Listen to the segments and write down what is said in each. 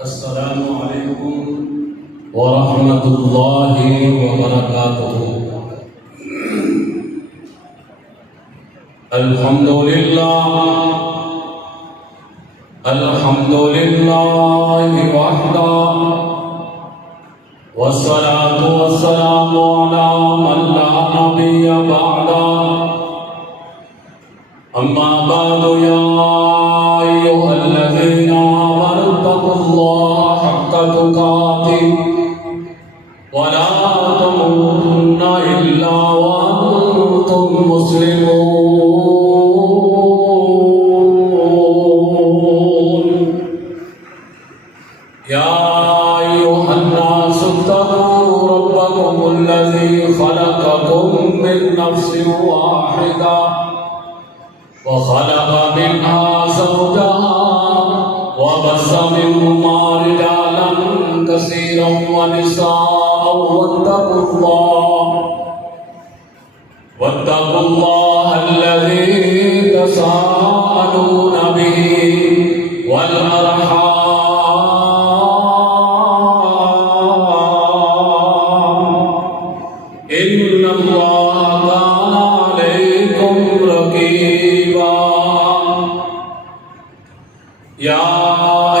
السلام علیکم ورحمۃ اللہ وبرکاتہ۔ الحمد للہ وحدہ والصلاة والسلام علی من لا نبی بعدہ۔ اما بعد یا ایھا الذین آمنوا اتقوا اللہ حق تقاتہ ولا تموتن الا وانتم مسلمون۔ یا ایھا الناس اتقوا ربکم الذی خلقکم من نفس واحدہ وخلق منها زوجها وبث منهما رجالا كثيرا ونساء واتقوا الله الذي تساءلون به والأرحام إن الله كان عليكم رقيبا۔ يا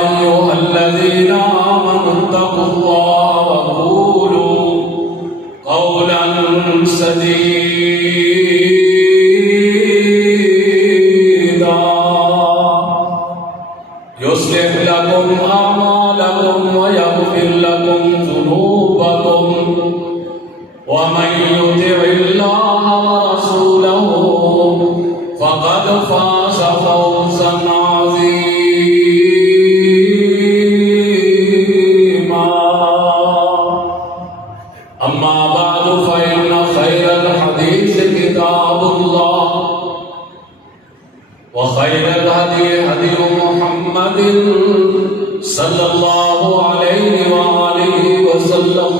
أيها الذين آمنوا اتقوا الله وقولوا قولا سديدا يصلح لكم أعمالكم ويغفر لكم ذنوبكم ومن يطع الله ورسوله فقد فاز فوزا عظيما۔ أما بعد فإن خير الحديث كتاب الله وخير الهدي هدي محمد صلى الله عليه وآله وسلم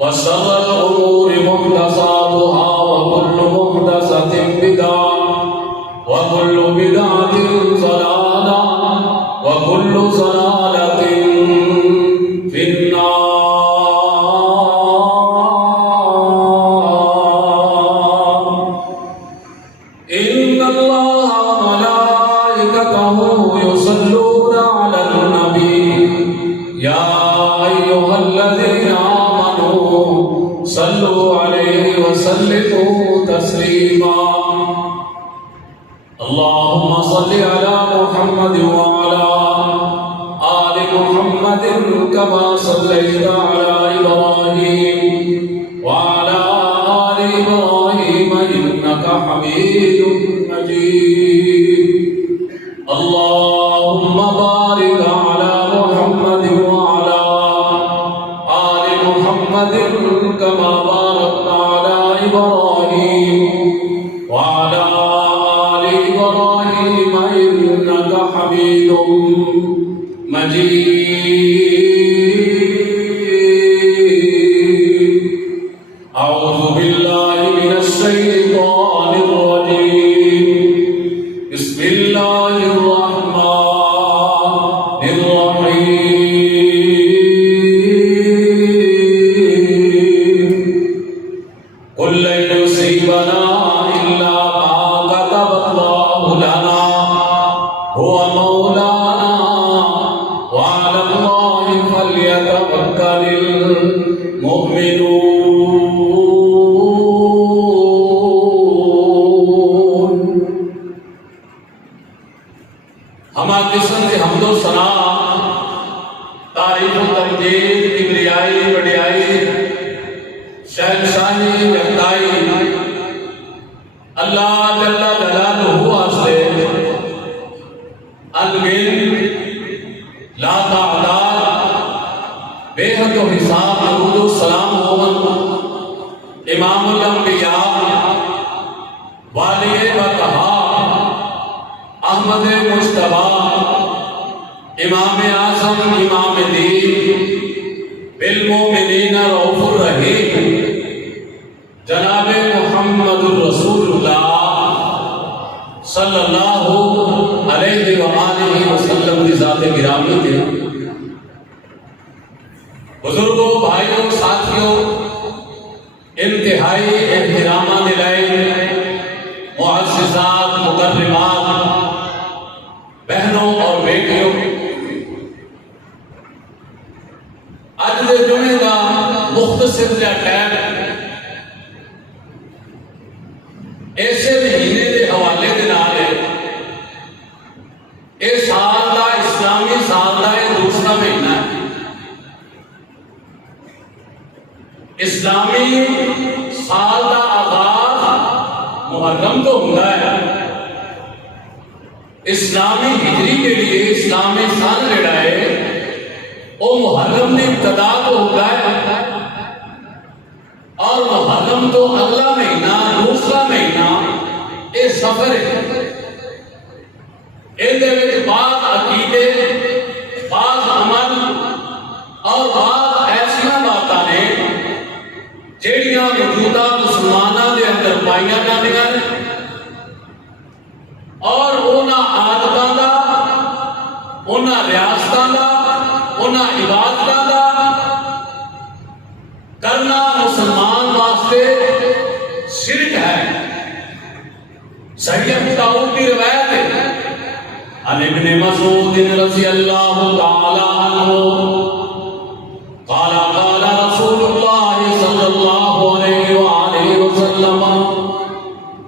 وشر الأمور محدثاتها وكل محدثة بدعة وكل بدعة ضلالة وكل ضلالة في النار۔ إن الله وملائكته يصلون على النبي يا أيها الذين آمنوا صلوا عليه وسلموا تسليما۔ اللهم صل على محمد وعلى آل محمد كما صليت على إبراهيم وعلى آل إبراهيم إنك حميد مجيد۔ اللهم بارك على محمد وعلى آل محمد كما باركت على إبراهيم وعلى آل إبراهيم إنك حميد مجيد۔ أعوذ بالله من الشيطان الرجيم، بسم الله الرحمن الرحيم۔ قل لن يصيبنا إلا ما كتب الله لنا هو مولانا وعلى الله فليتوكل المؤمنون۔ ہما قسم کی حمد و ثنا، تعریف و تمجید، کبریائی، وڈیائی، شہنشاہی، یکتائی اللہ جل جلالہ واسطے انگن لا تعداد بے حد و حساب درود و سلام ہومن امام الانبیاء والی بقہا احمد مجتبی امام اعظم امام دین بالمؤمنین رؤوف الرحیم جناب محمد الرسول اللہ صلی اللہ علیہ وآلہ وسلم کی ذات گرامی کے بزرگوں، بھائیوں، ساتھیوں، انتہائی احترامہ دلائی معززات، مکرمات، بہنوں اور بیٹیوں، اج دے جمعے کا مختصر جا ٹائم ایسے مہینے کے حوالے کے نال ہے۔ یہ سال کا اسلامی سال کا یہ دوسرا مہینہ ہے۔ اسلامی سال کا آغاز محرم تو ہوتا ہے۔ اسلامی ہجری کے لیے اسلامی سال جڑا ہے وہ محرم کی ابتدا تو ہوتا ہے، اور محرم تو اگلا مہینہ، دوسرا مہینہ یہ سفر ہے۔ یہ بعض عقیدے، بعض عمل اور بعض ایسا باتاں نے جہاں موجودہ مسلمانوں کے اندر پائی جاندیاں نے، اور انہاں عادتاں دا، انہاں ریاستاں دا، انہاں عبادتاں دا کرنا مسلمان واسطے شرک ہے۔ صحیح ابو داؤد کی روایت ہے، عن ابن مسعود رضی اللہ تعالی عنہ قال قال رسول اللہ صلی اللہ علیہ وآلہ وسلم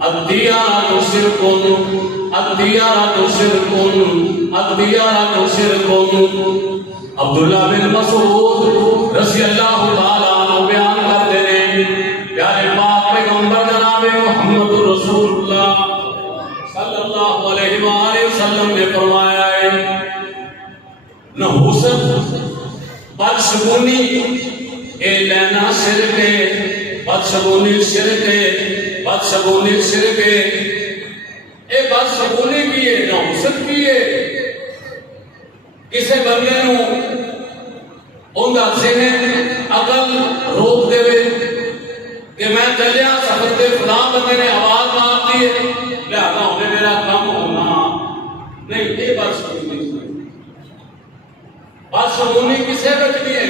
الدیانۃ شرک، الدیانۃ شرک، الدیانۃ شرک۔ عبداللہ بن مسعود رضی اللہ تعالی عنہ بیان کرتے ہیں، پیارے پاک پیغمبر جناب محمد رسول اللہ صلی اللہ علیہ وآلہ وسلم نے فرمایا ہے، نحوست، بدشگونی، اے لینا شرک ہے، بدشگونی شرک ہے، بدشگونی شرک ہے۔ اے بدشگونی کی ہے، نحوست کی ہے۔ کسی بندے نو اوندا ذہن عقل روک دے کہ میں چلیا سفر تے فلاں بندے نے آواز مار دی ہے لہذا انہیں میرا کم ہونا نہیں، یہ بدشگونی نہیں۔ بدشگونی کسے وچ نہیں ہے؟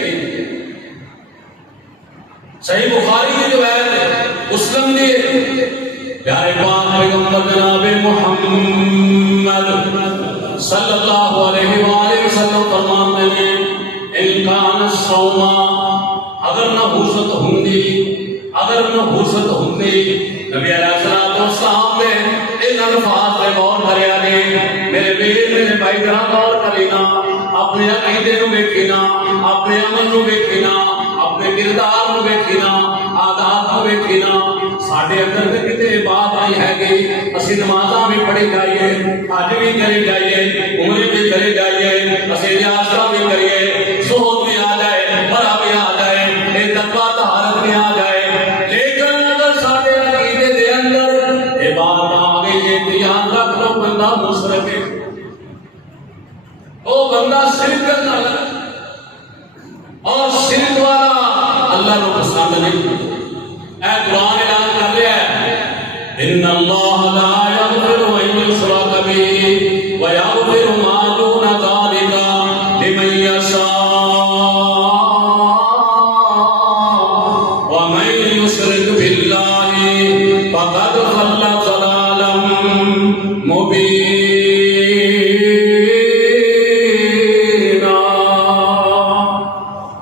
صحیح بخاری کی روایت ہے، مسلم دی ہے، پیارے پاک پیغمبر جناب محمد صلی اللہ علیہ وآلہ وسلم فرماتے ہیں، ان کان الصوم، اگر نحوست ہوندی، اگر نحوست ہوندی، نبی علیہ الصلوۃ والسلام نے ان الفاظ پہ غور کریا نے، میرے بیر میرے بھائی ذرا غور کرینا، اپنے عقیدے نو ویکھینا، اپنے عمل نو ویکھینا، اپنے کردار نو ویکھینا، عادات نو ویکھینا۔ ساڈے اندر تے کتے بات آئی ہے کہ اسی نمازاں بھی پڑھی جائیے، حج بھی کری جائیے، عمرے بھی کری جائیے، اسی ریاستاں بھی کریے، زہد بھی آ جائے، برا بھی آ جائے، اے تقویٰ طہارت بھی آ جائے، لیکن اگر ساڈے عقیدے دے اندر یہ بات آ گئی ہے کہ یاد رکھ لو بندہ مشرک ہے، وہ بندہ شرک کرنا لگا، اور شرک والا اللہ کو پسند نہیں۔ اے قرآن اعلان کر رہا ہے، ان اللہ لا یغفر ان یشرک بہ ویغفر ما دون ذلک لمن یشاء ومن یشرک باللہ فقد ضل ضلالا مبینا۔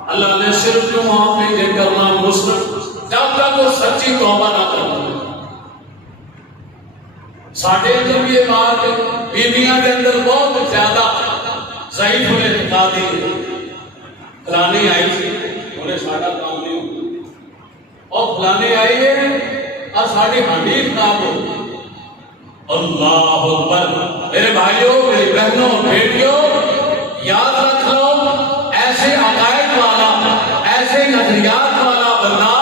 اللہ نے شرک کو معاف نہیں کرنا مشرک جب تک وہ سچی توبہ نہ کرے۔ ساڈے اندر بھی یہ بات بیویاں کے اندر بہت زیادہ ضعیف اعتقادی فلانی آئی تھی انہیں ساڈا کام نہیں ہوتا، اور فلانی آئی ہے اور ساڈی ہانڈی خراب ہو۔ اللہ اکبر۔ میرے بھائیوں، میری بہنوں، بیٹیوں، یاد رکھ لو، ایسے عقائد والا، ایسے نظریات والا بندہ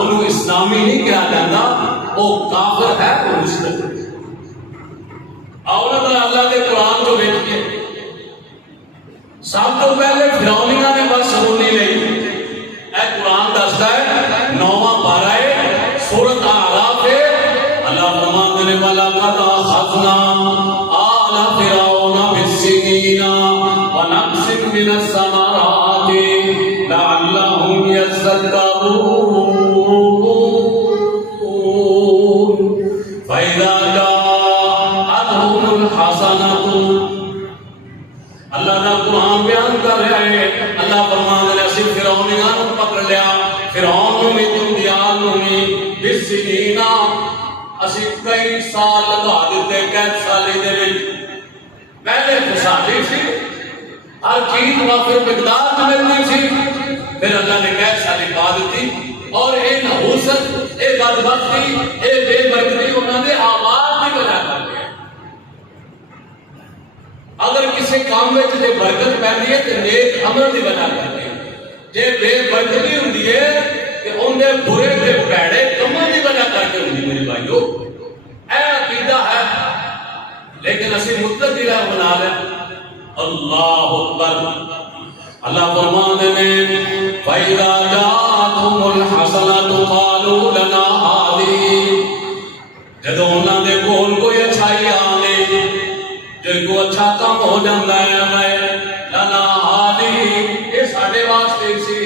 انہوں اسلامی نہیں کہا جاتا، وہ کافر ہے، وہ مشرک ہے۔ اولاد اللہ کے قرآن کو دیکھیے، سب تو پہلے فرعونیاں نے بدشگونی لئی۔ اے قرآن دستا ہے 9واں پارہ ہے سورۃ اعراف ہے، اللہ فرماتے ہیں وَلَقَدْ أَخَذْنَا آلَ فِرْعَوْنَ بِالسِّنِينَ وَنَقْصٍ مِّنَ الثَّمَرَاتِ لَعَلَّهُمْ فَإِذَا جَاءَتْهُمُ الْحَسَنَةُ اللہ کا قرآن بیان کر رہا ہے. اللہ فرمان رہا سی فرعونیاں پکڑ لیا, فرعون میں دنیال میں بسنینا اسی کئی سال لگا دیتے قید سالی دے وچ. پہلے خوشحالی سی, ہر چیز وافر مقدار ملتی سی, پھر اللہ نے قید سالی پا دیتی. اور اے نحوست, اے بدبختی, اے بے برکتی انہوں نے آواز کی وجہ کر دیا. اگر کسی کام میں جے برکت پہنی ہے تو نیک عمل کی وجہ کر دیا. جے بے برکتی ہوندی ہے کہ ان دے برے تے پیڑے کماں کی وجہ کر کے ہوندی. میرے بھائیو اے عقیدہ ہے, لیکن اسی مطلق الہ بنا لیں. اللہ اکبر. اللہ فرماتے ہیں فَإِذَا جَاءَتْهُمُ الْحَسَنَةُ قَالُوا لَنَا هَٰذِهِ جدوں انہاں دے کول کوئی اچھائی آنے, جے کو اچھا کام ہو جاندا ہے لَنَا هَٰذِهِ یہ ساڈے واسطے سی.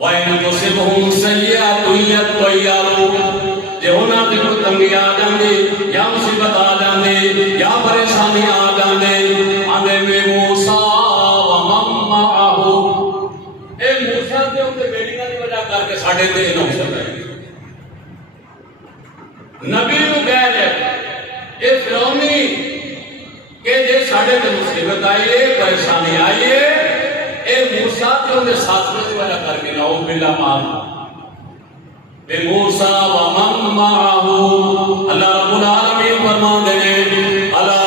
وَإِن تُصِبْهُمْ سَيِّئَةٌ يَطَّيَّرُوا جے انہاں تے کوئی تنگی آ جاندی یا مصیبت آ جاندی یا پریشانی آ جاندی آندے میں موسیٰ وَمَن مَّعَهُ اے موسیٰ تے ان دے بیٹیاں دی وجہ کر کے ساڈے تے نہ ہو سکتا ہے. نبی نو کہہ رہے اے فرعونی کہ جے ساڈے تے مصیبت آئی ہے پریشانی آئی ہے اے موسیٰ تے ان دے ساتھیوں دی وجہ کر کے نعوذ باللہ مار بے موسیٰ ومن معه. اللہ رب العالمین فرماتے ہیں الا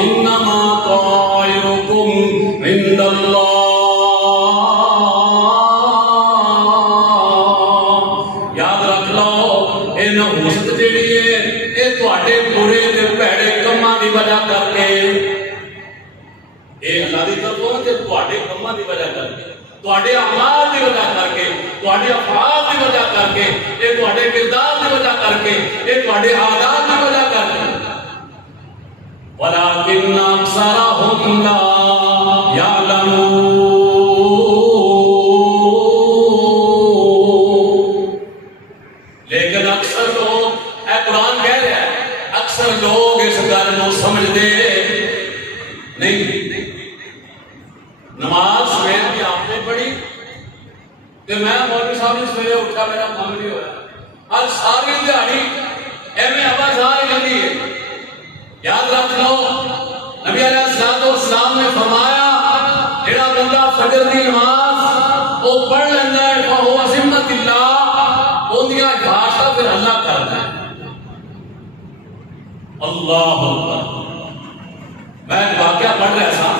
انما طائرکم عند اللہ. یاد رکھ لو اے نحوست جیڑی ہے اے تواڈے برے تے بھڑے کماں دی وجہ کر کے اے اللہ دی طرفوں تے تواڈے کماں دی وجہ کر کے تواڈے اعمال دی وجہ کر کے تواڈے افعال دی وجہ کر کے اے تواڈے کردار دی وجہ کر کے اے تواڈے عادات دی وجہ کر کے ولکن اکثرهم لا یعلمون. لیکن اکثر لوگ اے قرآن کہہ رہا ہے اکثر لوگ اس گل کو سمجھتے نہیں. نماز سویر کی آپ نے پڑھی کہ میں مولوی صاحب نے سویرے اٹھا میرا کام نہیں ہوا, آج ساری دیہڑی ایویں آواز آ رہی ہے. یاد رکھ لو نبی علیہ السلام نے فرمایا جڑا بندہ فجر کی نماز وہ پڑھ لینا ہے فہو ذمۃ اللہ, اونیاں حفاظت پھر اللہ کرتا ہے. اللہ اکبر. میں واقعہ پڑھ رہا تھا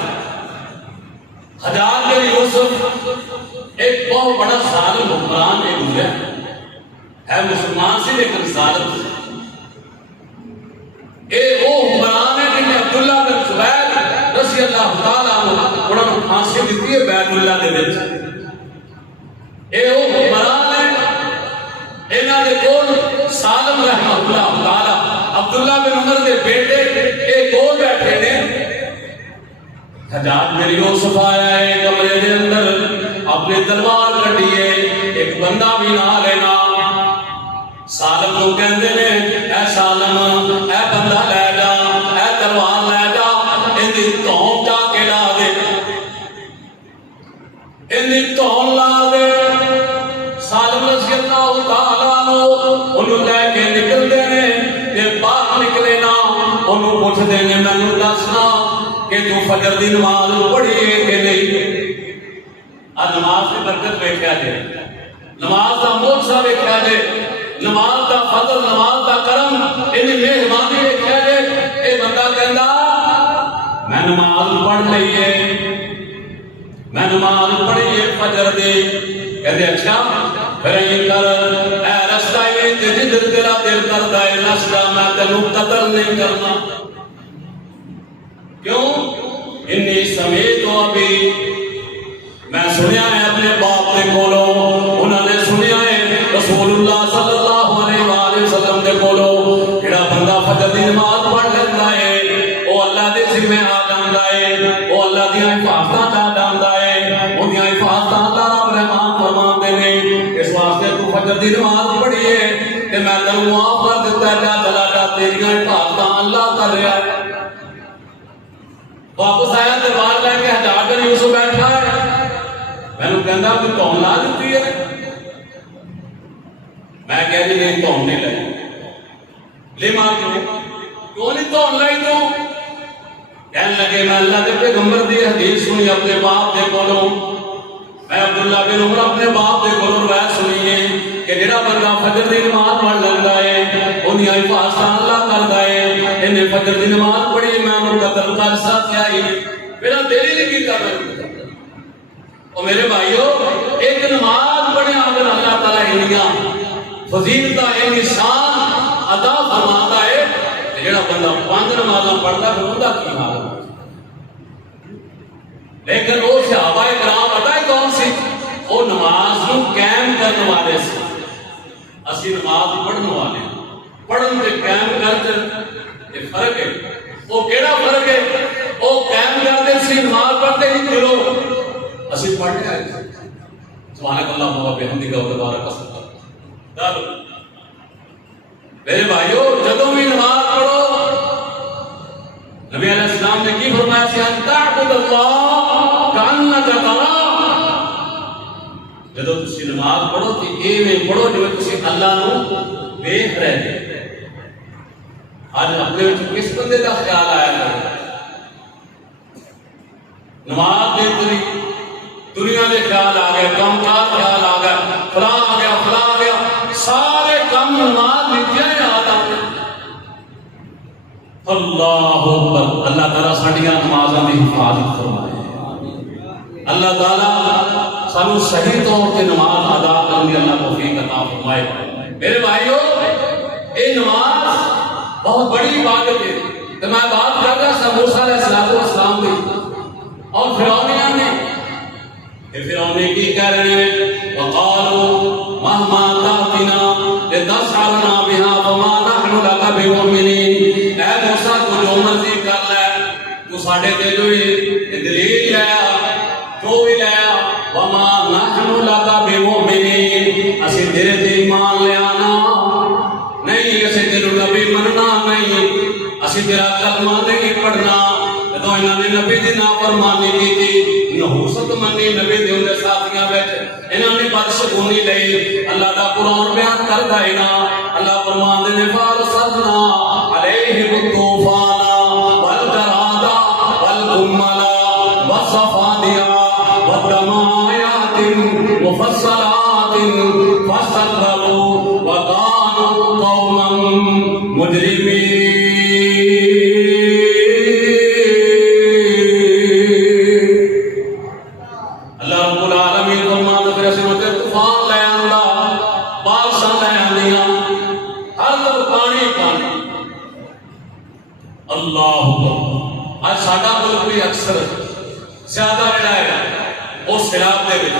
حجاج بن یوسف ایک بہت بڑا ظالم حکمران ایک گزرا ہے مسلمان سے لیکن ظالم. اے وہ حکمران ہے جنہیں عبداللہ بن زبیر رضی اللہ تعالیٰ عنہ انہوں نے پھانسی دیتی ہے بیت اللہ دے وچ. اے وہ حکمران ہے انہاں دے کول سالم رحمہ اللہ تعالیٰ عبداللہ بن عمر دے بیٹے اے کول بیٹھے نے. حجاج بن یوسف آیا ہے کمرے دے اندر اپنی تلوار کٹی ہے, ایک بندہ بھی نہ لینا. سالم کو کہندے نے اے سالم اے بندہ لے جا, اے تلوار لے جا, اندی تون جا کے لا دے, اندی تون لا دے. سالم رضی اللہ تعالیٰ عنہ انہوں لے کے نکلتے نے تے باہر نکلے نا انہوں پوچھتے نے مینوں دسنا کہ تو فجر دی نماز پڑھی ہے کہ نہیں. نماز کی برکت ویکھیا جے, نماز دا معجزہ ویکھیا جے, نماز دا فضل نماز دا کرم ان مہربانی ویکھیا جے. اے بندہ کہندا میں نماز پڑھ لئی ہے, میں نماز پڑھی ہے فجر دی. کہندے اچھا پھر یہ کر اے رستہ یہ جدھر تیرا دل کردا ہے رستہ میں تینوں قتل نہیں کرنا. کیوں؟ انی سمیت ابھی میں سنیا ہے اپنے باپ کے کولو, انہوں نے سنیا ہے رسول اللہ صلی اللہ علیہ وآلہ وسلم کے کولو جڑا بندہ فجر دی نماز پڑھ لیتا ہے وہ اللہ دے ذمہ آ جاندا ہے, وہ اللہ دی حفاظت آ جاندا ہے, رحمان فرماتے ہیں اس واسطے تو فجر دی نماز پڑھی ہے کہ میں تینوں معاف کر دیتا ہے، جا چلا جا، تیریاں حفاظتاں اللہ کر رہا ہے۔ واپس آیا تے بال لے کے حجاج بن یوسف بیٹھا ہے، مینوں کہندا کوئی تون لا دتی ہے؟ میں کہا جی نہیں تون نہیں لائی۔ لما کیوں نہیں تون لائی تو؟ کہنے لگے میں اللہ کے پیغمبر دی حدیث سنی اپنے باپ دے کولوں، میں عبداللہ بن عمر اپنے باپ دے کولوں روایت سنی ہے کہ جڑا بندہ فجر دی نماز پڑھ لیندا ہے اونیاں حفاظتاں اللہ کردا ہے۔ انہیں فجر دی نماز پڑھی، میں انہوں قتل کر سکیا ہی میرا دل ہی نہیں کیتا۔ میں اور میرے بھائیو ایک نماز پڑھے اگر اللہ تعالیٰ انیاں فضیلتاں انہی شان ادا فرماتا ہے، جڑا بندہ 5 نمازاں پڑھتا ہے اوندا کی حال ہے؟ لیکن وہ صحابہ کرام پتہ ہے کون سی؟ وہ نماز کو قائم کرنے والے سی۔ اسی نماز پڑھنے والے پڑھن تے قائم کرتے یہ فرق ہے۔ وہ کیڑا فرق ہے؟ وہ قائم کرتے سی نماز پڑھتے ہی دلو اسی پڑھنے آئے سبحانک اللہم و بحمدک و تبارک اسمک۔ میرے بھائیو جدوں بھی نماز پڑھو نبی علیہ السلام نے کی فرمایا سی ان تعبد اللہ کانک تراہ۔ جدوں تسی نماز پڑھو تے ایویں پڑھو جو تسی اللہ نو دیکھ رہے ہیں۔ آج اپنے وچ کس بندے دا خیال آیا کرے؟ نماز دے دنیا دے خیال آ گئے، کام کار خیال آ گیا، فلاں آ گیا، فلاں آ گیا، سارے کام نماز نتیاں یاد آ گئے۔ اللہ اکبر، اللہ تعالیٰ ساڈیاں نمازاں دی حفاظت فرمائے، اللہ تعالیٰ سانو صحیح طور تے نماز ادا کرنے اللہ توفیق عطا فرمائے۔ میرے بھائیو یہ نماز بہت بڑی عبادت ہے۔ تو میں بات کر رہا تھا موسیٰ علیہ السلام کی اور فرعونیاں نے، فرعونی کی کہہ رہے ہیں وقالوا مهما تأتنا لتسحرنا بها وما نحن لك بمؤمنين۔ اے موسیٰ تو جو مرضی کر لے، تو ساڈے تے جو دلیل ہے جو بھی لیا وما نحن لك بمؤمنين، اسی تیرے تے ایمان لے آنا نہیں، اسی تیرے نبی مننا نہیں، اسی تیرا کلمہ نہیں پڑھنا۔ تو انہوں نے نبی دی نافرمانی کی تھی، نحوست منی نبی دی انہیں ساتھیاں بیٹھ، انہوں نے بدشگونی لئی۔ اللہ دا قرآن بیان کرتا ہے نا، اللہ فرمان دے فارسلنا علیہم الطوفان والجراد والقمل والصفادع والدم آیات مفصلات فاستكبروا وكانوا قوما مجرمین۔ زیادہ جڑا ہے اس سیلاب دے وچ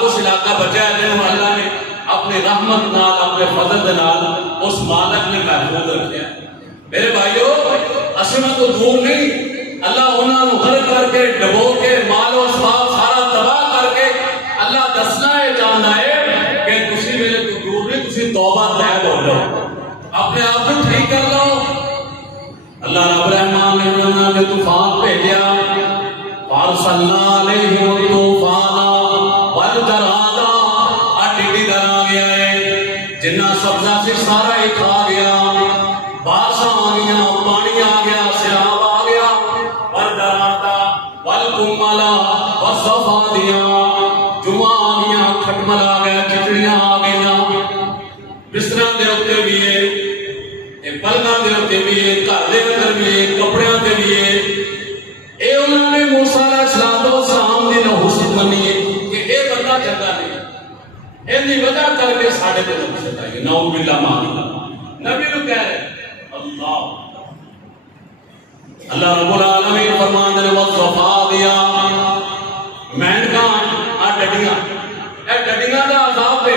کچھ علاقہ بچا ہے جنہوں اللہ نے اپنی رحمت نال اپنے فضل دے نال اس مالک نے محفوظ رکھا ہے۔ میرے بھائیو اسما تو دور نہیں، اللہ انہاں نو غرق کر کے ڈبو کے مال و اسباب سارا تباہ کر کے اللہ دسنا ہے چاہتا ہے کہ تسی میرے تو دور نہیں، تسی توبہ طیب ہو جاؤ، اپنے آپ کو ٹھیک کر لو۔ اللہ رب رحمان نے انہاں نے طوفان بھیجا، فارسلنا علیہم الطوفان والجراد، ٹڈی در آ گیا ہے، جنہ سبزہ سے سارا ہی کھا گیا، بارشاں آ گیا، پانی آ گیا، سیلاب آ گیا، والجراد والقمل والصفادع، جمعہ آ گیا، کھٹمل آ گیا، چچڑیاں آ گیا، بستراں دے اوتے بھی ہے، پلنگاں دے اوتے بھی ہے، گھر دے اندر بھی ہے، کپڑیاں تے بھی ہے۔ اے انہوں نے موسیٰ علیہ السلام دی نحوست منی ہے کہ اے بندہ چنگا نہیں، ایندی وجہ کر کے ساڈے تے نحوست آئی، نعوذ باللہ مان نبی نو کہہ رہے اللہ اللہ رب العالمین فرمان دے والصفادع، مینڈکاں ڈڈیاں، اے ڈڈیاں دا عذاب دے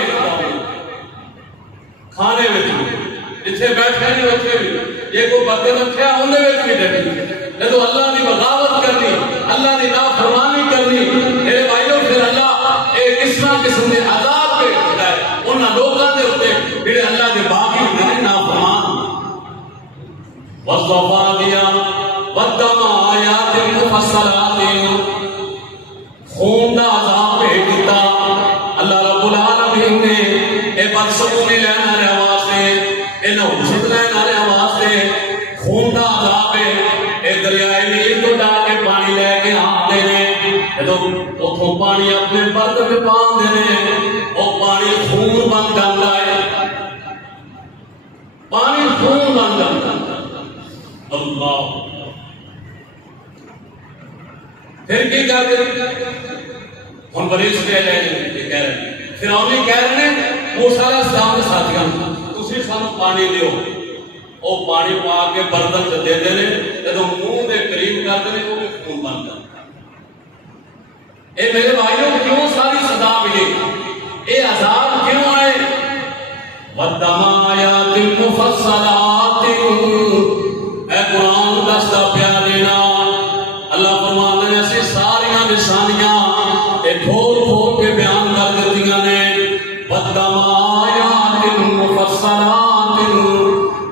کھانے وچ جتھے بیٹھے نہیں اتھے بھی، یہ کوئی برتن رکھیا اندے وچ بھی ڈڈی، جدو اللہ دی بغاوت کرنی، اللہ دی نافرمانی کرنی، میرے بھائیوں پھر اللہ اے والدم آیات مفصلات خون دا عذاب بھیج دیتا اللہ رب العالمین نے اے بدسکونی لینا رہے واسطے اے نحوست لینا رہے واسطے خون دا عذاب ہے اے دریائے نیل کو ڈال کے پانی لے کے آتے ہیں تو اتھوں پانی اپنے برد میں پان دینے اور پانی خون بن جاتا ہے پانی خون بن جاتا ہے اللہ پھر کی کہتے ہیں ہم بریس کہہ رہے ہیں فرعون کہہ رہے ہیں موسیٰ علیہ السلام کے ساتھیاں تسی سانو پانی دیو او پانی پا کے برتن سے دے دینے جدو منہ دے قریب کر دینے وہ بھی خون بن جاتا اے میرے بھائیوں کیوں ساری صدا ملی اے عذاب کیوں آئے وَالدَّمَ آیَاتٍ مُفَصَّلَاتٍ اے قرآن دستہ پیا دینا اللہ فرماتا ہے ایسی ساریاں نشانیاں اے کھول کھول کے بیان کر دیتیاں نے وَالدَّمَ آیَاتٍ مُفَصَّلَاتٍ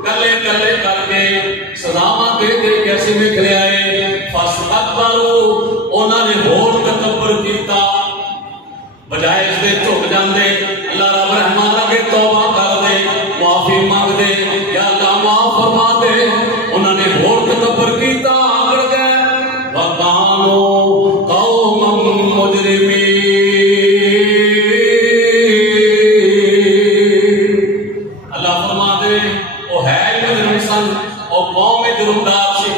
کلے کلے کر کے سزاواں دے دے کیسے نکلے آئے فَاسْتَكْبَرُوا انہوں نے بھول تکبر کیتا بجائے اس دے چک جاندے اللہ رب رحمان اگے توبہ کر دے معافی مانگ دے یا اللہ معاف فرما دے انہوں نے بھول تکبر کیتا آگڑ گئے وَقَانُوا قَوْمًا مُجْرِمِينَ اللہ فرما دے وہ ہے مجرم سن اور قوم جرمدار سی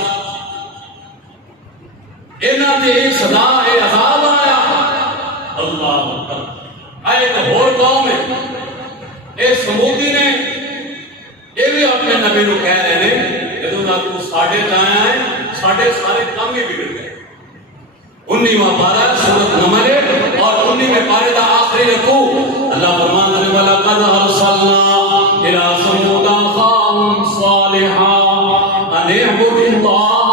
انہاں دی صدا اے عذاب آیا اللہ اکبر آئے ایک اور قوم ہے اے سمودی نے یہ بھی اپنے نبی نو کہہ رہے ہیں کہ تو تو ساڑھے جائیں آئے ساڑھے سارے کام ہی بگڑ گئے 19واں پارہ سورۃ نمل اور 19ویں پارے دا آخری رکوع اللہ فرماتا ہے وَلَقَدْ أَرْسَلْنَا إِلَىٰ ثَمُودَ أَخَاهُمْ صَالِحًا أَنِ اعْبُدُوا اللَّهَ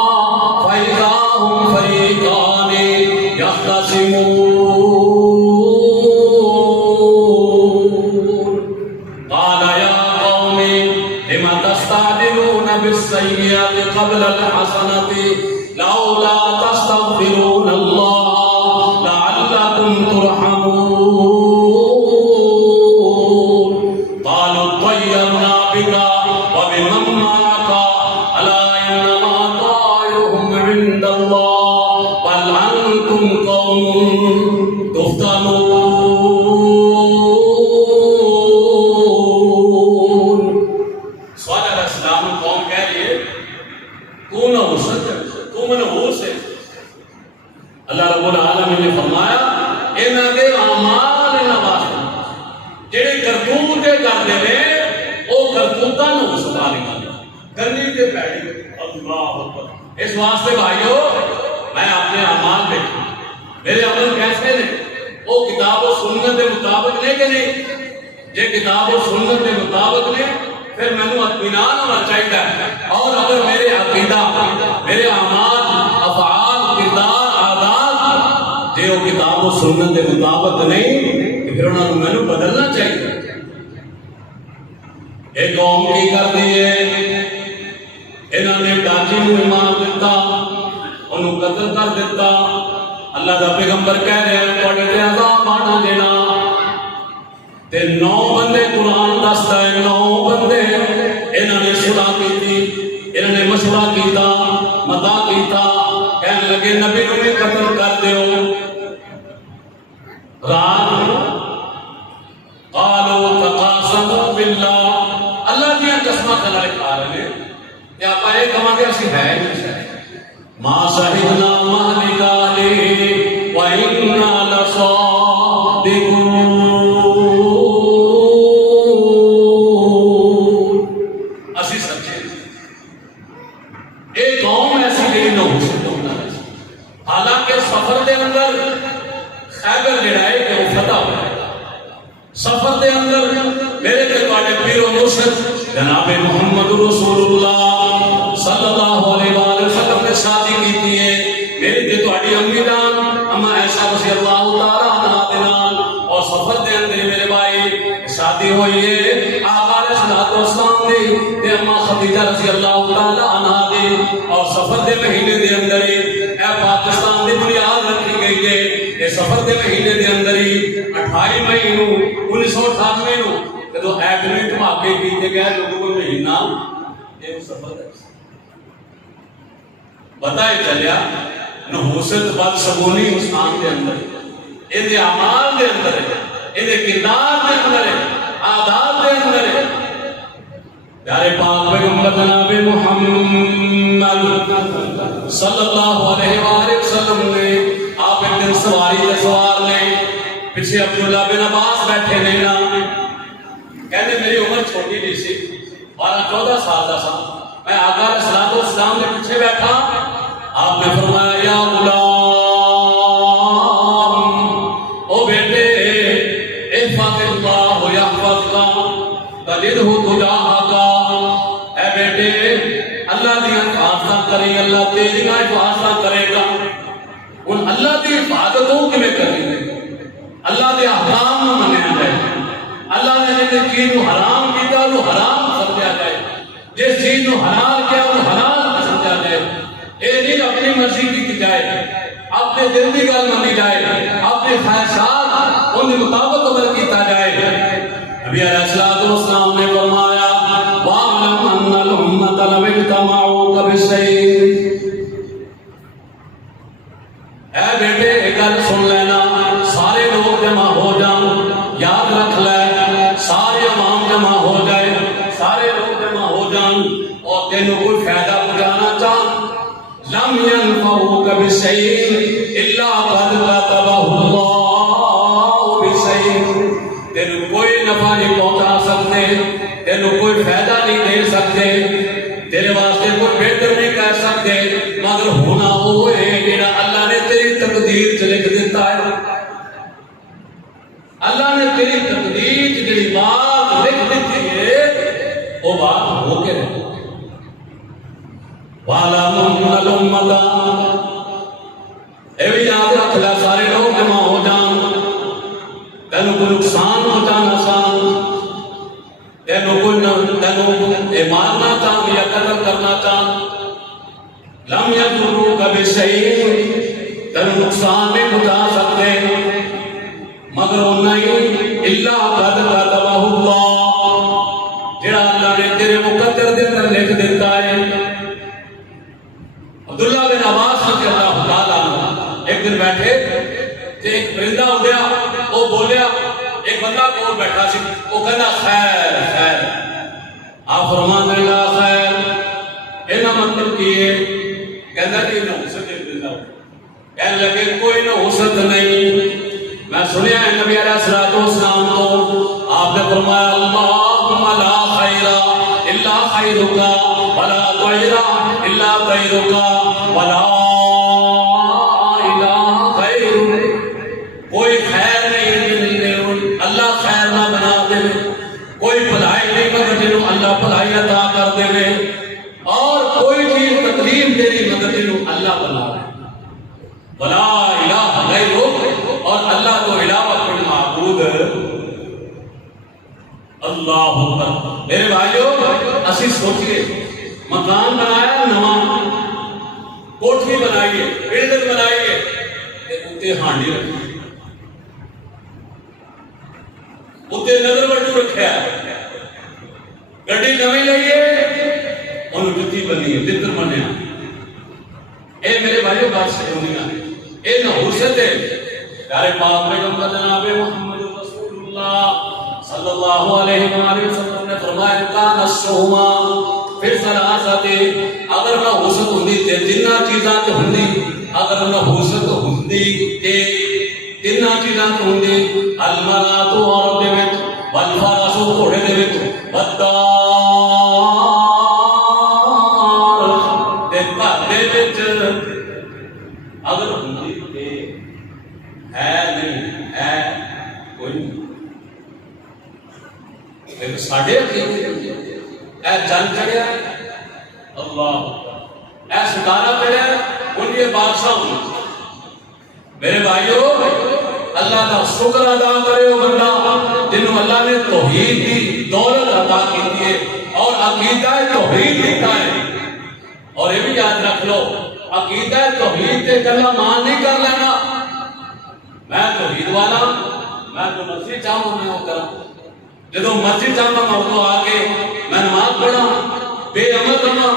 فَإِذَا هُمْ فَرِيقَانِ يَخْتَصِمُونَ قَالَ يَا قَوْمِ لِمَ تَسْتَعْجِلُونَ بِالسَّيِّئَةِ قَبْلَ الْحَسَنَةِ لولا تستغفرون الله لعلكم ترحمون قالوا طيرنا بك وبمن معك ألا إنما طائرهم عند الله بل أنتم قوم تفتنون صالح علیہ السلام قوم کہہ رہی ہے تو نہ ہو سکتا منحوس ہے اللہ رب العالمین نے فرمایا انہاں دے اعمال نواز جڑے کرتوت کرتے ہیں او کرتوتاں نوں سنبھال کرنی تے پیڑی اللہ اکبر اس واسطے بھائیو میں اپنے اعمال دیکھوں میرے عمل کیسے نے او کتاب و سنت کے مطابق نے کہ نہیں جے کتاب و سنت کے مطابق نے پھر میں اطمینان ہونا چاہیے اور اگر میرے عقیدہ میرے اعمال افعال کردار عادات جو کتاب و سنت کے مطابق نہیں پھر انہوں نے میں بدلنا چاہیے ایک قوم کی کر دیے انہوں نے ڈاچی نو مار دیتا انہوں قتل کر دیتا اللہ دا پیغمبر کہہ رہے ہیں تواڈے تے عذاب آنا دینا تے 9 بندے قرآن دستا ہے 9 بندے انہوں نے صلح کی انہوں نے مشورہ کیتا مدعا کیتا کہنے لگے نبی نو بھی قتل کر دیو رات قالوا تقاسموا بالله اللہ دیا قسمہ کھلا کھا رہے ہیں کہ آپ آئے کہاں گے اسی ہے ما شہدنا مہلک آلہ وَإِنَّا لَصَادِقُونَ اسی سچے ایک قوم ایسی نہیں نہ ہو سکتا حالانکہ سفر دے اندر خیبر لڑائی کے وہ فتح ہوئے سفر دے اندر میرے کے تواڈے پیر و مرشد جناب محمد رسول اللہ صلی اللہ علیہ وآلہ وسلم نے شادی کی تھی میری تے تواڈی امی جان اما عائشہ رضی اللہ تعالی عنہا دے نال اور سفر دے اندر میرے بھائی شادی ہوئی ہے آقا علیہ الصلوۃ والسلام دی تے اما خدیجہ رضی اللہ تعالی عنہا دی اور سفر دے مہینے دے اندر اے پاکستان دی بنیاد رکھی گئی ہے اے سفر دے مہینے دے اندر ہی 28 مئی نو 1998 نو جدو ایٹمی دھماکے کیتے گئے لوگوں کو مہینہ یہ سفر ہے بتائے چلیا نحوست بدشگونی انسان کے اندر ان دے اعمال دے اندر ہے ان دے کردار دے اندر ہے عادات دے اندر ہے پیارے پاک پیغمبر جناب محمد صلی اللہ علیہ وآلہ وسلم نے آپ ایک دن سواری دے سوار لیں پیچھے عبداللہ بن عباس بیٹھے نہیں نا کہنے میری عمر چھوٹی نہیں سی 12-14 سال دا سا میں آقا علیہ الصلوۃ والسلام کے پیچھے بیٹھا آپ نے فرمایا یا غلام او بیٹے احفظ اللہ یحفظک تجدہ تجاہک اے بیٹے اللہ دی حفاظت کرے اللہ تیری حفاظت کرے گا ان اللہ دی حفاظتوں کے میں کریں اللہ دے احکام نہ منیا جائے اللہ نے جس چیز کو حرام کیا وہ حرام سمجھا جائے جس چیز کو حلال کیا وہ حلال سمجھا جائے اے نہیں اپنی مرضی کی جائے اپنے دل کی گل مانی جائے اپنے خواہشات ان کے مطابق عمل کیتا جائے نبی علیہ الصلوۃ والسلام نے فرمایا وَاعْلَمْ أَنَّ الْأُمَّةَ لَوِ اجْتَمَعُوا بِالشَّيْءٍ اے بیٹے ایک گل سن لینا سارے لوگ جمع ہو جاؤں یاد رکھ لے سارے عوام جمع ہو جائے سارے لوگ جمع ہو جائیں اور تینوں کوئی فائدہ پہنچانا چاہاں لم ينفعوك بشيء الا قد كتبه الله بشيء تینوں کوئی نفع نہیں پہنچا سکتے تینوں کوئی فائدہ نہیں دے سکتے تیرے واسطے کوئی بہتر نہیں کہہ سکتے مگر ہونا ہوئے جڑا اللہ نے تیری تقدیر چ لکھ دیتا ہے اللہ نے تیری تقدیر چ جڑی بات لکھ دیتی ہے وہ بات ہو کے رہے وَعَلَمُ الْأُمَّةَ اے بھی یاد رکھ لے سارے لوگ جمع ہو جان تینوں کو نقصان پہنچانا چاہاں تینوں کو مارنا چاہاں یا قتل کرنا چاہاں لم يَضُرُّوكَ بِشَيْءٍ تینوں نقصان نہیں پہنچا سکتے مگر نہیں اِلَّا قَدْ كَتَبَهُ اللَّهُ جڑا اللہ نے تیرے مقدر دے اندر لکھ دیتا ہے عبداللہ بن عباس رضی اللہ تعالیٰ عنہ ایک دن بیٹھے کہ ایک پرندہ ہو گیا وہ بولیا ایک بندہ کول بیٹھا سی وہ کہنا خیر خیر آپ فرمان دے گا خیر اینا مطلب کیے کہنا کہ نحوست ایک پرندہ کہنے لگے کوئی نحوست نہیں میں سنیا ہے نبی علیہ الصلوۃ والسلام کو آپ نے فرمایا اللہم لا خیر الا خیرک ولا طیر الا طیرک ولا الہ غیرک کوئی خیر نہیں اللہ خیر نہ بنا دے کوئی بھلائی نہیں مگر جنہوں اللہ بھلائی عطا کر دے اور کوئی چیز تکلیف تیری مگر جنہوں اللہ بنا دے ولا الہ غیرک اور اللہ تو علاوہ کوئی معبود اللہ اکبر میرے بھائیو اسی سوچئے مکان بنایا نواں کوٹھی بنائیے بلڈنگ بنائیے اتے ہانڈی رکھی اتے نظر وٹو رکھا گڈی نویں لئیے انہوں جتی بنی ہے جتر بنیا اے میرے بھائیو بات سے دنیا اے نحوست ہے پیارے پاک پیغمبر جناب محمد رسول اللہ صلی اللہ علیہ وآلہ وسلم نے فرمایا کان الشہما پھر سلاستے اگر نحوست ہوندی تے تینہ چیزاں تے ہوندی اگر نحوست ہوندی تے تینہ چیزاں تے ہوندی المرات عورت دے وچ والفرس گھوڑے دے وچ والدار تے گھر دے وچ اگر ہوندی تے ہے نہیں ہے کوئی نہیں لیکن ساڑھے اے جن چڑھیا اللہ اے ستارہ چڑھیا ان یہ بادشاہ ہوئی میرے بھائیو اللہ کا شکر ادا کرے وہ بندہ جنہوں اللہ نے توحید کی دولت عطا کی ہے اور عقیدہ توحید دیتا ہے. اور یہ بھی یاد رکھ لو عقیدہ توحید تے کلا مان نہیں کر لینا میں توحید والا میں تو مرضی چاہوں میں وہ کروں جدو مرضی چاہوں میں وہ آ کے میں نماز پڑھا بے عمل کرنا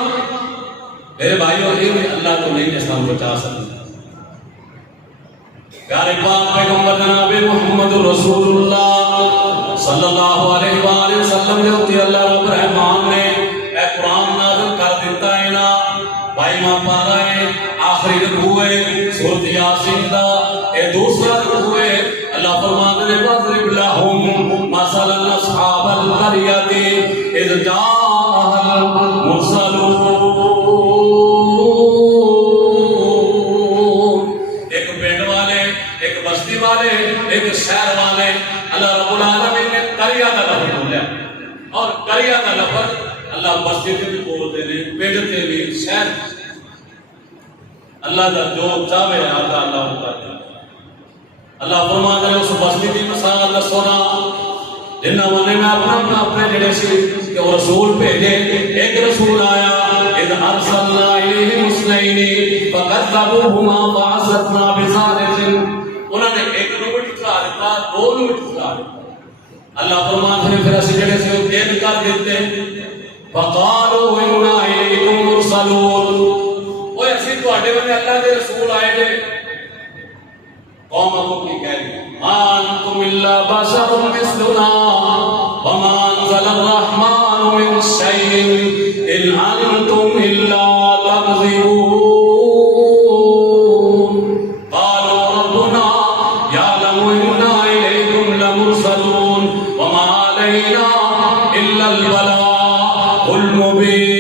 میرے بھائیوں یہ اللہ تو نہیں اسلام بچا سکتا. پیارے پاک پیغمبر جناب محمد رسول اللہ صلی اللہ علیہ وآلہ وسلم نے ہوتی اللہ رب رحمان نے اے قرآن نازل کر دیتا ہے نا بھائی ماں پارا ہے آخری رکوع ہے سورۃ یاسین دا اے دوسرا رکوع ہے. اللہ فرماتے ہیں وَاضْرِبْ لَهُمْ مَثَلًا أَصْحَابَ الْقَرْيَةِ إِذْ جَاءَهَا الْمُرْسَلُونَ. ایک پنڈ والے ایک بستی والے ایک شہر والے اللہ رب العالمین نے قریہ کا لفظ بولیا اور قریہ کا لفظ اللہ بستی سے بھی بولتے ہیں پنڈ سے بھی شہر اللہ کا جو چاہے اللہ ہوتا ہے. اللہ فرماتا ہے اس بستی کی مثال دسو نا جنہاں نے میں اپنے جڑے سی کہ وہ رسول بھیجے ایک رسول آیا اذ ارسلنا الیہم اثنین فکذبوہما فعصتنا بثالث انہوں نے ایک نو ٹھکرا دیتا دو نو ٹھکرا دیتا. اللہ فرماتا ہے پھر اسی جڑے سے تین کر دیتے فقالوا انا الیکم مرسلون وہ ایسی تواڈے بنے اللہ کے رسول آئے تھے قوم کو کی کہہ رہی انتم الا بشر مثلنا وما انزل الرحمن من شيء ان انتم الا تكذبون. قالوا ربنا يعلم انا اليكم لمرسلون وما علينا الا البلاغ المبين.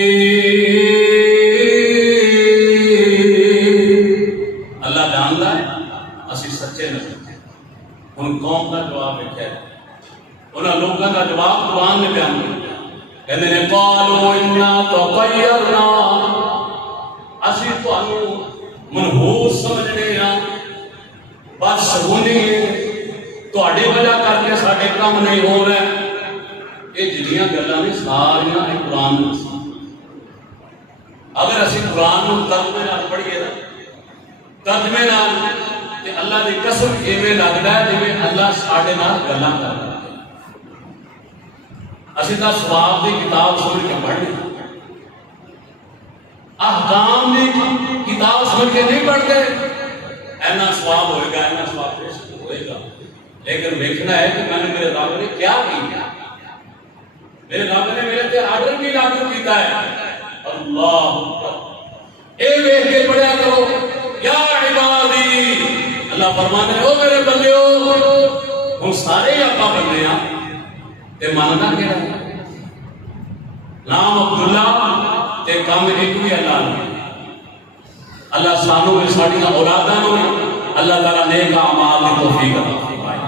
اللہ جانتا ہے اسی سچے نہ ان قوم کا جواب ہے انہاں لوگوں کا جواب قرآن نے بیان کیا کہتے ہیں قالوا انا تطیرنا اسی تانوں منحوس سمجھنے ہاں بس شگونی تہاڈی وجہ کر کے ساڈے کام نہیں ہو رہے. یہ جنیاں گلاں نے ساریاں قرآن میں اگر اسی قرآن کو ترجمے نال پڑھیے نا ترجمے نال کہ اللہ دی قسم ایویں لگدا ہے جویں اللہ ساڈے نال گلاں کردا ہے. اسی تا ثواب دی کتاب سمجھ کے پڑھنی احکام دی کتاب سمجھ کے نہیں پڑھتے اینا ثواب ہوئے گا اینا ثواب ہوئے گا لیکن دیکھنا ہے کہ میں نے میرے رب نے کیا کیا میرے رب نے میرے تے آرڈر بھی لاگو کیتا ہے. اللہ اے دیکھ کے پڑھیا کرو یا عبادی اللہ فرماتے ہیں او میرے بندیو ہم سارے ہی آقا بننے ہیں تے ماننا کیا ہے نام عبداللہ تے کام ایک بھی اللہ نے اللہ سانوں میں ساڑیاں اولاداں نے اللہ تعالیٰ نیک اعمال کی توفیق عطا فرمائے.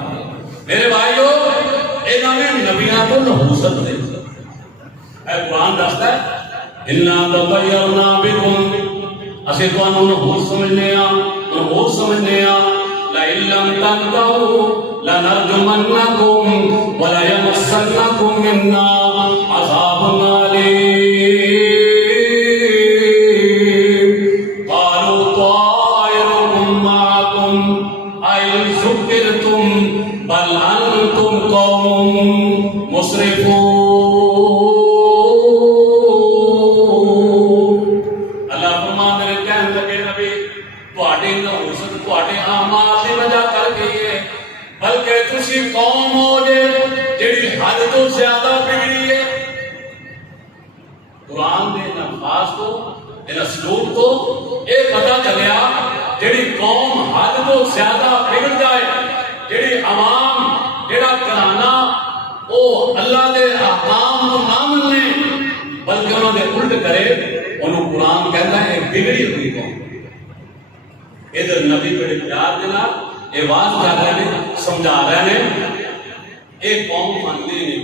میرے بھائیو انہاں نے نبیاں کو نحوست دے اے قرآن دستا ہے انا تطیرنا بکم اسے تانوں نحوست سمجھنے ہاں نحوست سمجھنے ہاں لئن لم تنتهوا لنرجمنكم وليمسنكم منا عذاب أليم. قالوا طائركم معكم أئن ذكرتم بل أنتم قوم مسرفون. اللہ فرماتے ہیں کہنے لگے نبی تواڈی نحوست تواڈے اعمال دی وجہ کر کے بلکہ تسی قوم ہو جڑی حد تو زیادہ بگڑی ہے. قرآن دے الفاظ کو ان اسلوب کو یہ پتہ چلیا جڑی قوم حد تو زیادہ بگڑ جائے جڑی عوام جڑا گھرانہ وہ اللہ دے احکام کو نہ مننے بلکہ انہوں نے الٹ کرے انہوں قرآن کہتا ہے بگڑی ہوئی قوم. ادھر نبی بڑے پیار دینا یہ واضح کر رہے ہیں سمجھا رہے ہیں ایک قوم مانتی نہیں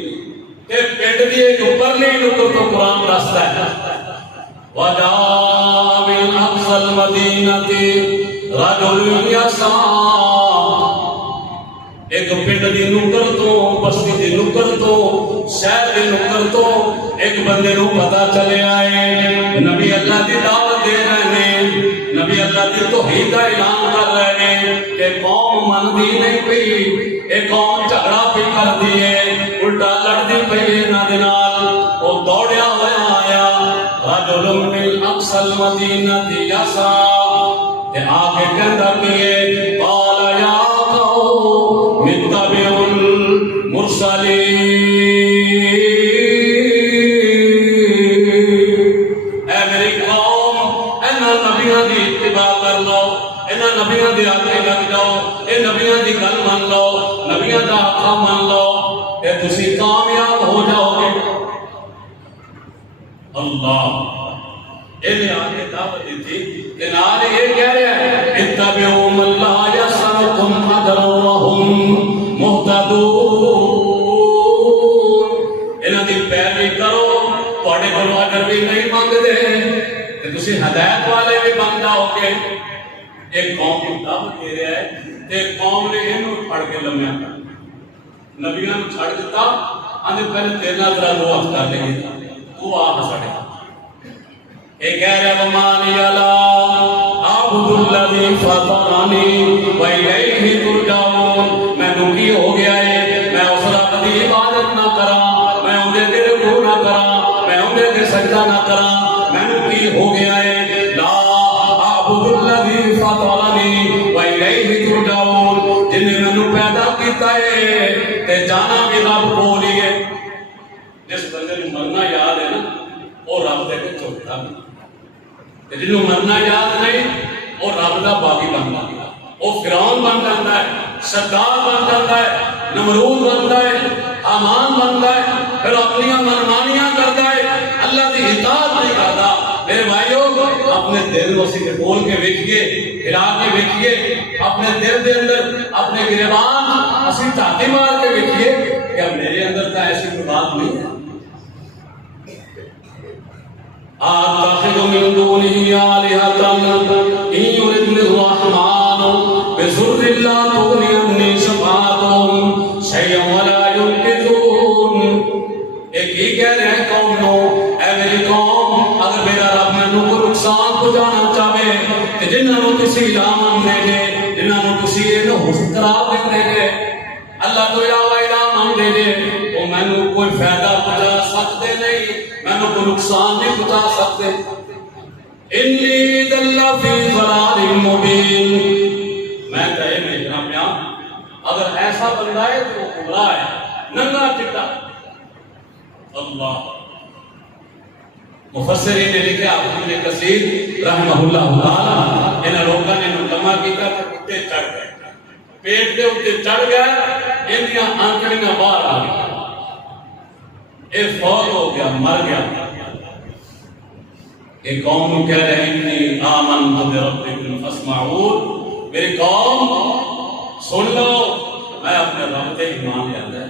کہ پیٹ دی ایک اوپر نہیں لوگوں کو قرآن رستا ہے وَجَاءَ مِنْ أَقْصَى الْمَدِينَةِ رَجُلٌ يَسْعَىٰ ایک پنڈ دی نکر تو بستی دی نکر تو شہر دی نکر تو ایک بندے نو پتا چلے آئے نبی اللہ دی دعوت دے رہے ہیں، نبی اللہ دی توحید کا اعلان کر رہے ہیں کہ قوم من دی نہیں پئی، اے قوم جھگڑا پہ کر دیے، الٹا لڑ دی پئی نہ دے نال۔ وہ دوڑیا ہوا آیا رجل من اقصى المدینہ یسعی تے آگے کہندا کیے قال یا قوم اتبعوا المرسلین، اے میری قوم انہاں نبیاں دی اتباع کر لو، انہاں نبیاں دی آگے لگ جاؤ، اے نبیاں دی گل مان لو، نبیاں دا آقا مان لو تے تسی کامیاب ہو جاؤ گے۔ اللہ انہیں آگے دعوت دی تھی کہ نال یہ کہہ رہے ہیں اتبعوا من لا يسألكم اجرا وهم مهتدون، انہاں دی پیروی کرو، تواڈے کولوں اجر بھی نہیں منگدے تے تسی ہدایت والے بھی بن جاؤ گے۔ ایک قوم کی دعوت دے رہا ہے تے قوم نے اینوں پھڑ کے لمیا نبیاں نوں چھڑ دتا، آندے پہلے تیرے نال ذرا دوست کر لیں گے، تو آ ساڈے اے کہہ رہا وَمَانِيَ لَا أَعْبُدُ الَّذِي فَطَرَنِي وَإِلَيْهِ تُرْجَعُونَ، میں دکھی ہو گیا ہے، میں اس رب دی عبادت نہ کراں، میں اندے دے رکوع نہ کراں، میں اندے دے سجدہ نہ کراں، میں دکھی ہو گیا ہے۔ لَا أَعْبُدُ الَّذِي فَطَرَنِي وَإِلَيْهِ تُرْجَعُونَ، جن نے مینوں پیدا کیتا ہے تے جانا بھی رب کول ہی ہے۔ جس بندے نوں مرنا یاد ہے نا وہ رب دے کے چھوٹا بھی، جنہوں مرنا یاد نہیں وہ رب دا باغی بن جاتا ہے، وہ فرعون بن جاتا ہے، شداد بن جاتا ہے، نمرود بنتا ہے، حامان بنتا ہے، پھر اپنی منمانیاں کرتا ہے، اللہ کی اطاعت نہیں کرتا۔ میرے بھائیوں اپنے دل کو اسی کھول کے ویکھیے، ہلا کے ویکھیے، اپنے دل دے اندر اپنے گریبان اسی جھاتی مار کے ویکھیے کہ میرے اندر تو ایسی کوئی بات نہیں ہے۔ آتخذ من دونه آلهة إن يردني الرحمن بضر لا تغني عني شفاعتهم شيئا ولا ينقذون۔ ایک ہی کہہ رہے ہیں قوم نو، اے میری قوم اگر میرا رب مینوں کو نقصان پہنچانا چاہے تے جنہاں نوں تسی الہام دے گے، جنہاں نوں تسی اینو قرار دے گے، اللہ تو علاوہ الہام دے دے، وہ مینوں کوئی فائدہ پہنچا سکتے نہیں، مینوں کو نقصان نہیں پہنچا سکتے۔ انی ذل فی ضلال مبین، میں کہے میرا میاں اگر ایسا بندہ ہے تو وہ گمراہ ہے، ننگا چٹا۔ اللہ مفسرین نے لکھا ابن کثیر رحمہ اللہ تعالی انہاں لوگاں نے مقدمہ کیتا کہ کتے چڑھ گئے، پیٹ دے اوتے چڑھ گئے، انہاں آنکڑیاں باہر آ گئی، اے فوت ہو گیا، مر گیا۔ ایک قوم کو کہہ رہے ہیں انی آمنت بربکم فاسمعون، میری قوم سن لو میں اپنے رب تے ایمان لے آیا۔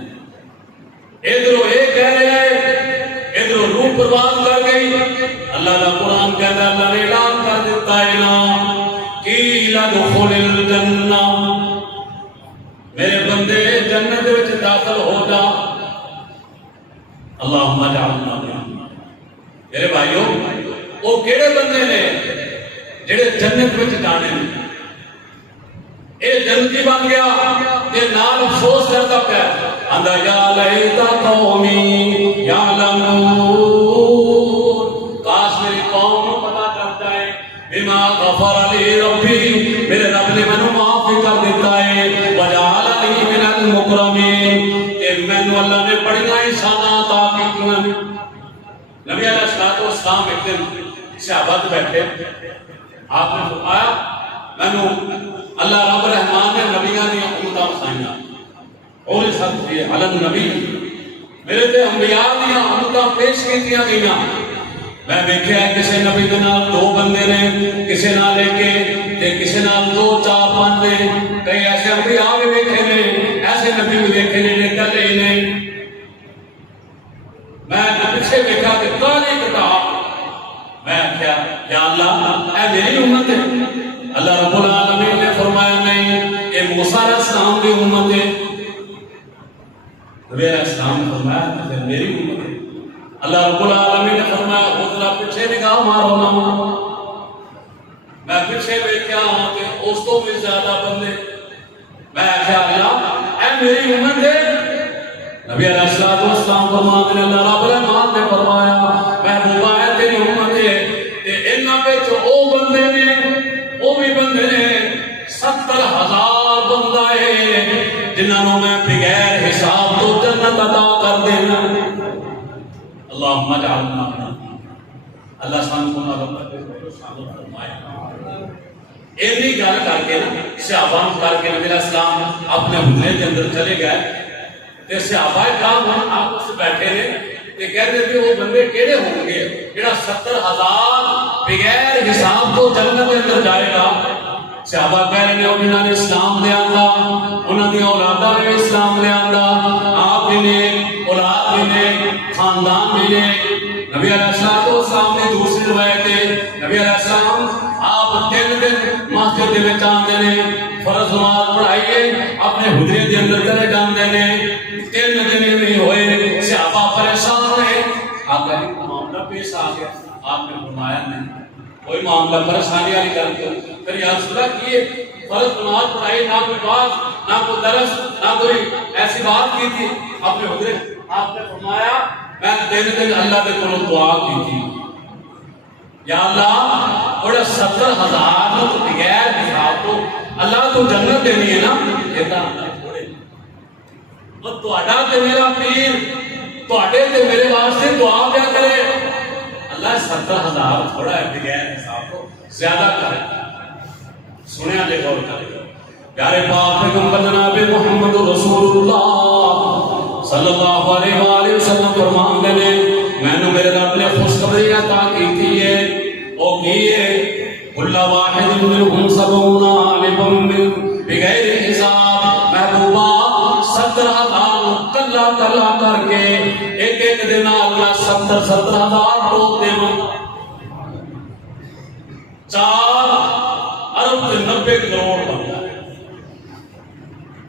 ادھر اے کہہ رہے ہیں، ادھر روح پرواز کر گئی، اللہ کا قرآن کہتا ہے، اللہ نے اعلان کر دیتا ہے نا قیل ادخل الجنہ، میرے بندے جنت وچ داخل ہو جا۔ اللہم اجعلنا منہم۔ میرے بھائیوں وہ کیڑے بندے نے جڑے جنت وچ جانے نے؟ اے جنتی بن گیا تے نال افسوس کرتا پیا، آندا یا لیت قومی یعلمون، کاش میری قوم کو پتہ چل جائے، بما غفر لی ربی، میرے رب نے مینوں معاف کر دیتا ہے، وجعلنی من المکرمین، کہ مینوں اللہ نے بڑیاں احسانات عطا کیتیاں نے۔ نبی علیہ السلام ایک دن صحابہ بیٹھے، آپ نے فرمایا مینوں اللہ رب رحمان نے نبیاں دی امتاں سائیاں اور سب یہ علم نبی میرے تے انبیاء دی امتاں پیش کیتیاں گئیاں۔ میں دیکھیا ہے کسے نبی دے نال دو بندے نے، کسے نال ایک تے کسے نال دو چار پانچ نے، کئی ایسے انبیاء بھی دیکھے نے، ایسے نبی بھی دیکھے نے کلے نے۔ میں پیچھے دیکھا کہ کالی کتاب، میں کیا یا اللہ اے میری امت ہے؟ اللہ رب العالمین نے فرمایا نہیں، اے موسیٰ علیہ السلام کی امت ہے، فرمایا کہ میری امت ہے۔ اللہ رب العالمین نے فرمایا وہ ذرا پیچھے نگاہ مارو نا، میں پیچھے دیکھا کہ اس کو بھی زیادہ بندے، میں کیا اللہ اے میری امت ہے۔ نبی علیہ السلام فرماتے ہیں اللہ رب العالمین نے فرمایا محبوبہ ہے تیری امت ہے تے انہاں وچ او بندے نے، او بھی بندے نے 70,000 بندہ ہے جنہاں میں بغیر حساب تو جنت عطا کر دینا۔ اللہم اجعلنا اللہ سان کو نہ فرمائے۔ ایسی گل کر کے صحابہ کر کے نبی علیہ السلام اپنے حجرے کے اندر چلے گئے تے صحابہ کرام آپس میں بیٹھے نے تے کہتے کہ وہ بندے کیڑے ہوں گے جڑا 70,000 بغیر حساب تو جنت کے اندر جائے گا۔ صحابہ کہہ رہے ہیں انہوں نے اسلام لے آندا، انہوں نے اولاداں نے اسلام لے آندا، آپ بھی نے اولاد بھی نے خاندان بھی نے۔ نبی علیہ السلام نے دوسری روایت ہے نبی علیہ السلام آپ 3 دن مسجد دے وچ آندے نے، فرض نماز پڑھائیے اپنے حجرے دے اندر چلے جاندے نے۔ 3 دن نہیں ہوئے صحابہ پریشان ہوئے، آقا جی معاملہ پیش آ گیا، آپ نے فرمایا نہیں کوئی معاملہ پریشانی والی گل نہیں، پھر یا رسول اللہ کی فرض نماز پڑھائی، نہ کوئی بات نہ کوئی درس نہ کوئی ایسی بات کی تھی اپنے حجرے۔ آپ نے فرمایا میں 3 دن اللہ کے کولوں دعا کی تھی یا اللہ اور 70,000 تو بغیر حساب تو اللہ تو جنت دینی ہے نا، یہ تو اللہ تھوڑے وہ تہاڈا تے میرا پیر تہاڈے تے میرے واسطے دعا کیا کرے، اللہ 70,000 تھوڑا ہے بغیر حساب تو زیادہ کرے۔ سنیا جے غور کرے پیارے پاک پیغمبر جناب محمد رسول اللہ صلی اللہ علیہ وآلہ وسلم فرماندے نے مینوں میرے رب نے خوشخبری عطا کی ہے، او کیے کل واحد منهم 70 عالما بغیر حساب۔ محبوبہ 70,000 کلا کلا کر کے ایک ایک دن اللہ 70,000 ٹوک دے 4 ارب 90 کروڑ بندہ۔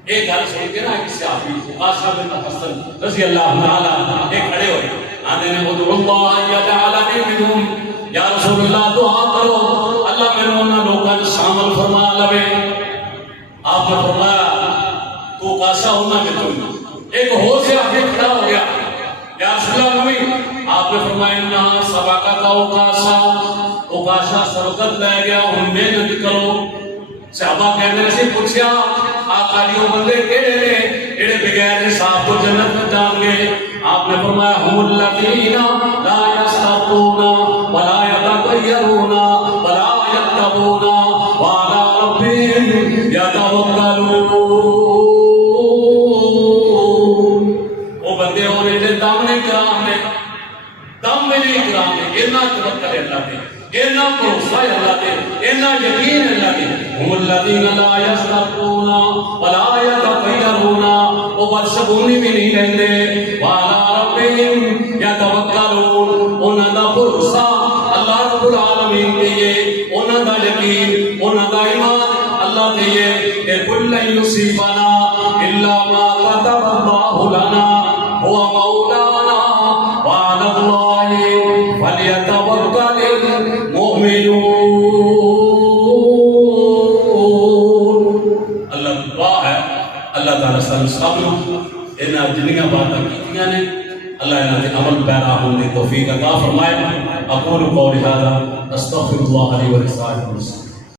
ایک گل سن کے نا ایک صحابی آصع بن حسن رضی اللہ تعالی ایک کھڑے ہوئے آندے نے ادعو اللہ یجعلنی منہم، یا رسول اللہ دعا کرو اللہ میں انہاں لوکاں وچ شامل فرما لوے۔ آپ نے فرمایا تو کاسا ہونا وچوں، ایک ہو سے آگے کھڑا ہو گیا یا رسول اللہ نبی، آپ نے فرمایا نہ سبقہ کا اوکاشا سبقت لے گیا ہن محنت کرو۔ صحابہ کہنے سے پوچھیا آقا جی وہ بندے کیڑے نے جڑے بغیر حساب تو جنت میں جان گے؟ آپ نے فرمایا هم الذین لا یسترقون ولا یتطیرون ولا یکتبون وعلی ربهم یتوکلون۔ وہ بندے ہونے جے دم نہیں کرام نے، دم نہیں کرام نے، اتنا توکل اللہ دے، اتنا بھروسہ اللہ دے، اتنا یقین اللہ دے۔ هم الذین لا یسترقون ولا یتطیرون، وہ بدشگونی بھی نہیں لیندے، وعلی ربهم یتوکلون، انہاں دا بھروسہ اللہ رب العالمین تے ہے، انہاں دا یقین انہاں دا ایمان اللہ تے ہے کہ کل لن یصیبنا الا ما كتب اللہ لنا هو مولانا وعلى اللہ فلیتوکل المؤمنون۔ اللہ دعا ہے اللہ تعالیٰ سب انہاں جنیاں باتاں کیتیاں نے اللہ انہاں دے عمل پیرا ہونے کی توفیق عطا فرمائے۔ اقول قولی ھذا استغفر اللہ لی ولسائر المسلمین۔